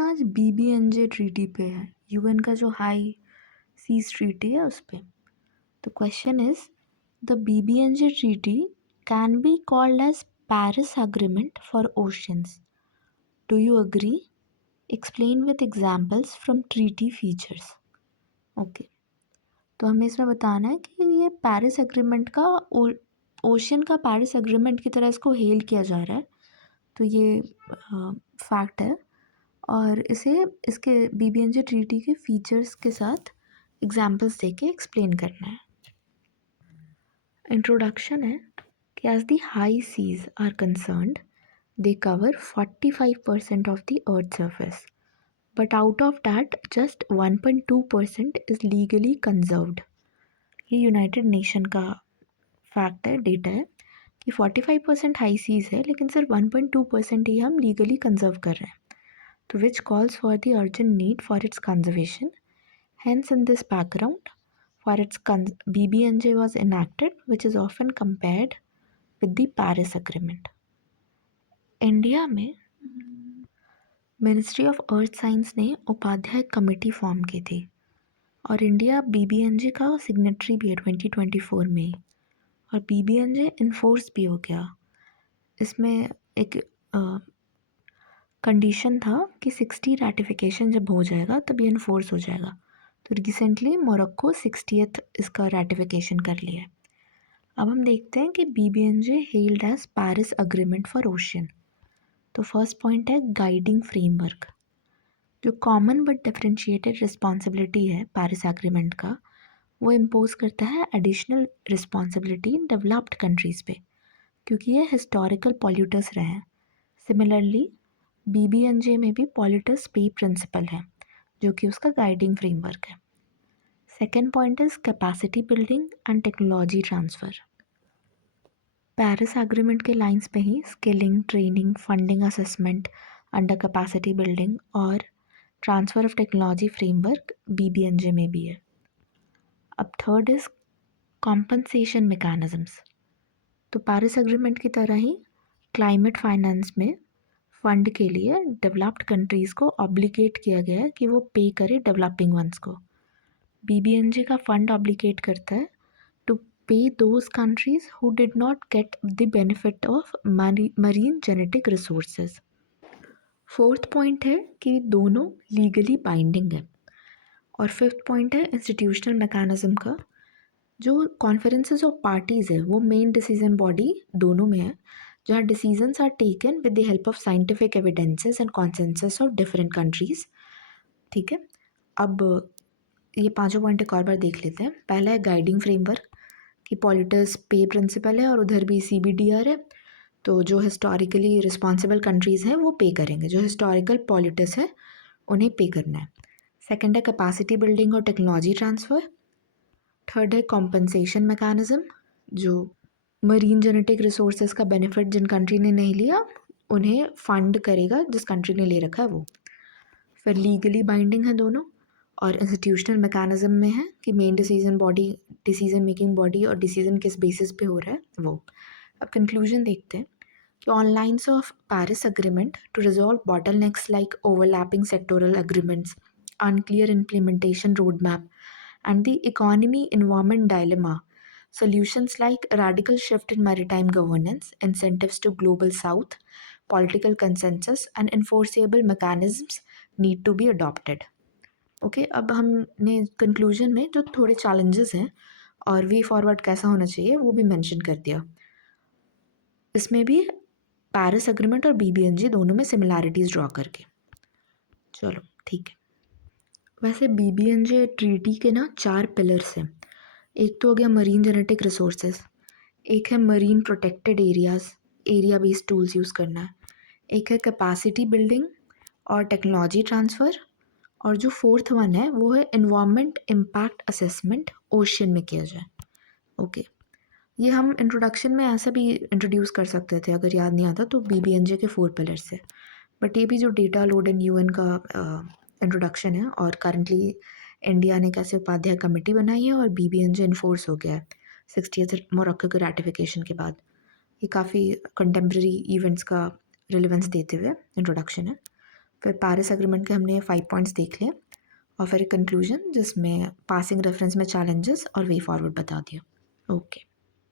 Question आज बीबीएनजे treaty पे है, यूएन का जो हाई सीज ट्रीटी है उस पे। तो question is the BBNJ treaty can be called as Paris agreement for oceans. Do you agree? Explain with examples from treaty features. Okay, तो हमें इसमें बताना है कि ये पेरिस एग्रीमेंट का ओशन का पेरिस एग्रीमेंट की तरह इसको हेल किया जा रहा है। तो ये फैक्ट है और इसे इसके बीबीएनजे ट्रीटी के फीचर्स के साथ एग्जाम्पल्स देके एक्सप्लेन करना है। इंट्रोडक्शन है कि as the high seas are concerned they cover 45% of the earth surface, but out of that just 1.2% is legally conserved. ये यूनाइटेड नेशन का फैक्ट है, डेटा है कि 45% हाई सीज है लेकिन सिर्फ 1.2% ही हम लीगली कंजर्व कर रहे हैं। तो which calls for the urgent need for its conservation. Hence, in this background, for its BBNJ was enacted, which is often compared with the Paris Agreement. India में ministry of earth science ने Upadhyay committee form की थी और India बीबीएनजे का signatory भी है 2024 में, और बीबीएनजे इन्फोर्स भी हो गया। इसमें एक कंडीशन था कि 60 रैटिफिकेशन जब हो जाएगा तब ये इन्फोर्स हो जाएगा। तो रिसेंटली मोरक्को 60th इसका रैटिफिकेशन कर लिया है। अब हम देखते हैं कि BBNJ held as Paris agreement for ocean. तो फर्स्ट पॉइंट है गाइडिंग फ्रेमवर्क। जो कॉमन बट डिफरेंशिएटेड रिस्पॉन्सिबिलिटी है पेरिस एग्रीमेंट का, वो इम्पोज करता है एडिशनल रिस्पॉन्सिबिलिटी इन डेवलप्ड कंट्रीज़ पे, क्योंकि ये हिस्टोरिकल पॉल्यूटर्स रहे हैं। सिमिलरली बीबीएनजे में भी पॉल्यूटर्स पे प्रिंसिपल है जो कि उसका गाइडिंग फ्रेमवर्क है। Second point is capacity building and technology transfer. Paris agreement के लाइंस पे ही skilling, training, funding, assessment, under capacity building और transfer of technology framework BBNJ में भी है। अब थर्ड इज कॉम्पनसेशन मैकेनिज्म्स। तो पेरिस एग्रीमेंट की तरह ही क्लाइमेट फाइनेंस में फंड के लिए डेवलप्ड कंट्रीज़ को ऑब्लिगेट किया गया है कि वो पे करे डेवलपिंग वंस को। बीबीएनजे का फंड ऑब्लिगेट करता है टू पे those countries who did not get the benefit of marine genetic resources. Fourth point है कि दोनों लीगली बाइंडिंग है। और फिफ्थ पॉइंट है इंस्टीट्यूशनल मैकेनिज्म का। जो कॉन्फ्रेंसेस ऑफ पार्टीज़ है वो मेन डिसीजन बॉडी दोनों में है, जहाँ decisions are taken with the help of scientific evidences and consensus of different countries. ठीक है, अब ये पांचों पॉइंट एक और बार देख लेते हैं। पहला है गाइडिंग फ्रेमवर्क कि पॉल्यूटर्स पे प्रिंसिपल है और उधर भी सीबीडीआर है। तो जो हिस्टोरिकली रिस्पॉन्सिबल कंट्रीज़ हैं वो पे करेंगे, जो हिस्टोरिकल पॉल्यूटर्स है उन्हें पे करना है। सेकेंड है कैपेसिटी बिल्डिंग और टेक्नोलॉजी ट्रांसफ़र। थर्ड है कॉम्पनसेशन मैकेनिज्म, जो मरीन जेनेटिक रिसोर्सेज का बेनिफिट जिन कंट्री ने नहीं लिया उन्हें फंड करेगा जिस कंट्री ने ले रखा है वो। फिर लीगली बाइंडिंग है दोनों, और इंस्टीट्यूशनल मैकेनिज्म में है कि main decision body, decision making body और डिसीजन किस बेसिस पे हो रहा है वो। अब कंक्लूजन देखते हैं कि on lines of Paris agreement to resolve bottlenecks like overlapping sectoral agreements, unclear implementation road map and the economy environment dilemma, solutions like radical shift in maritime governance, incentives to global south, political consensus and enforceable mechanisms need to be adopted. Okay, अब हमने conclusion में जो थोड़े challenges हैं और way forward कैसा होना चाहिए वो भी मेंशन कर दिया। इसमें भी पेरिस एग्रीमेंट और बीबीएनजे दोनों में सिमिलैरिटीज़ ड्रॉ करके। चलो ठीक है। वैसे बीबीएनजे ट्रीटी के ना 4 पिलर्स हैं। एक तो हो गया मरीन जेनेटिक रिसोर्सेज, एक है marine protected areas, area based tools use करना है, एक है कैपेसिटी बिल्डिंग और टेक्नोलॉजी ट्रांसफ़र, और जो फोर्थ वन है वो है एनवायरनमेंट इम्पैक्ट असेसमेंट ओशन में किया जाए। ओके, ये हम इंट्रोडक्शन में ऐसा भी इंट्रोड्यूस कर सकते थे अगर याद नहीं आता तो बीबीएनजे के 4 पिलर्स से, बट ये भी जो डेटा लोड इन यूएन का इंट्रोडक्शन है और करंटली इंडिया ने कैसे उपाध्याय कमेटी बनाई है और बीबीएनजे इन्फोर्स हो गया है 60th मोरक्को के रैटिफिकेशन के बाद। ये काफ़ी कंटेम्प्रेरी इवेंट्स का रिलेवेंस देते हुए इंट्रोडक्शन है। फिर पेरिस एग्रीमेंट के हमने 5 पॉइंट्स देख लिए और फिर एक कंक्लूजन जिसमें पासिंग रेफरेंस में चैलेंजेस और वे फॉरवर्ड बता दिया। ओके।